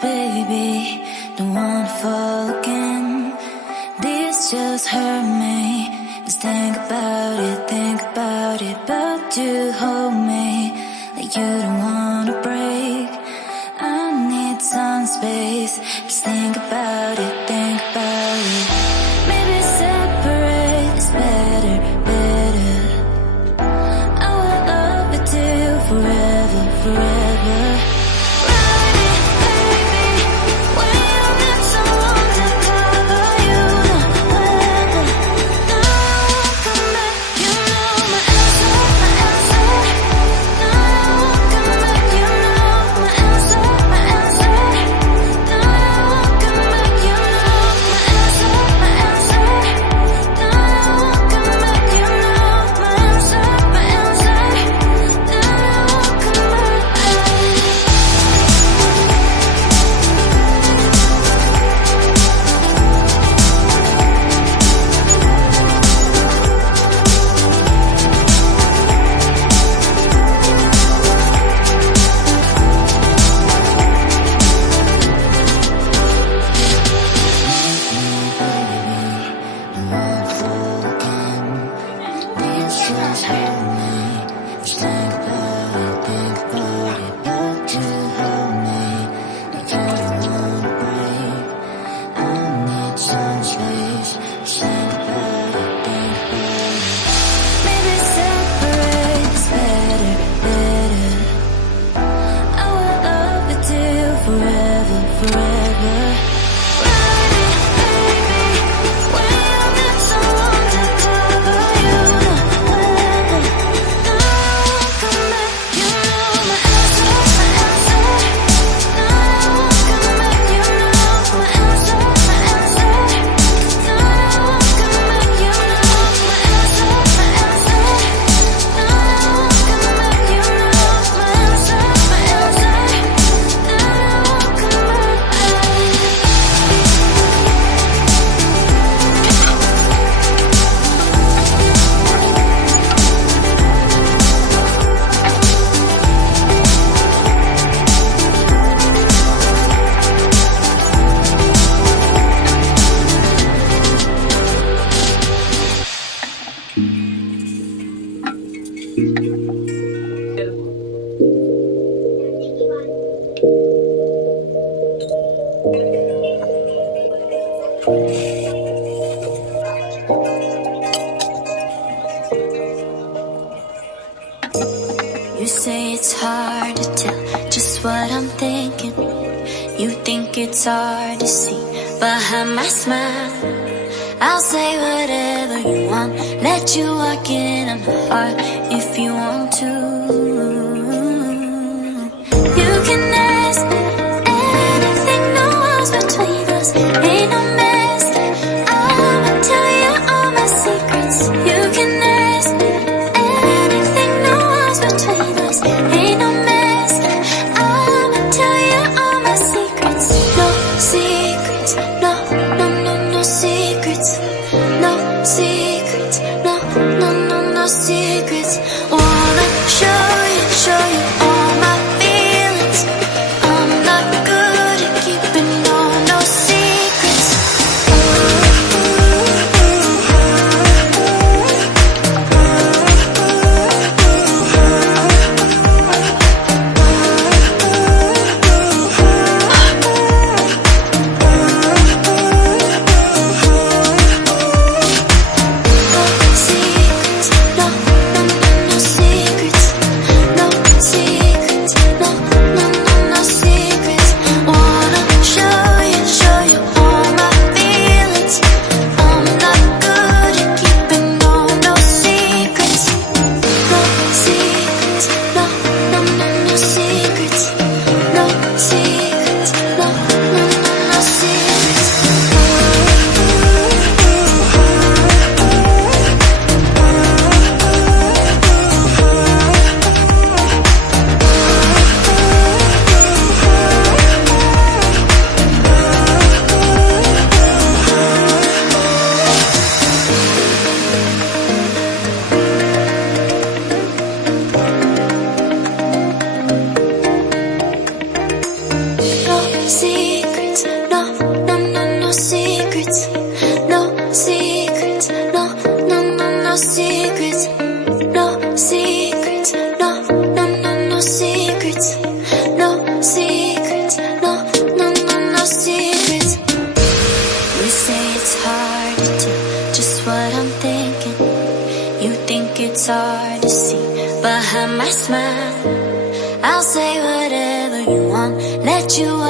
baby, don't wanna fall again. This just hurt me. Just think about it, but you hold me like you don't wanna break. I need some space. Just think about it, maybe separate is better, better. I will love you till forever, forever. You say it's hard to tell just what I'm thinking. You think it's hard to see behind my smile. I'll say whatever you want, let you walk in on my heart if you want to. You can ask me anything, no walls between us, ain't no mess. I'ma tell you all my secrets. You can ask me anything, no walls between us, ain't no mess. I'ma tell you all my secrets. No secrets, no, no, no, no secrets. No secrets, no, no, no, no secrets. Wanna show you all my feelings. I'm not good at keeping no secrets. it's hard to see behind my smile. I'll say whatever you want, let you walk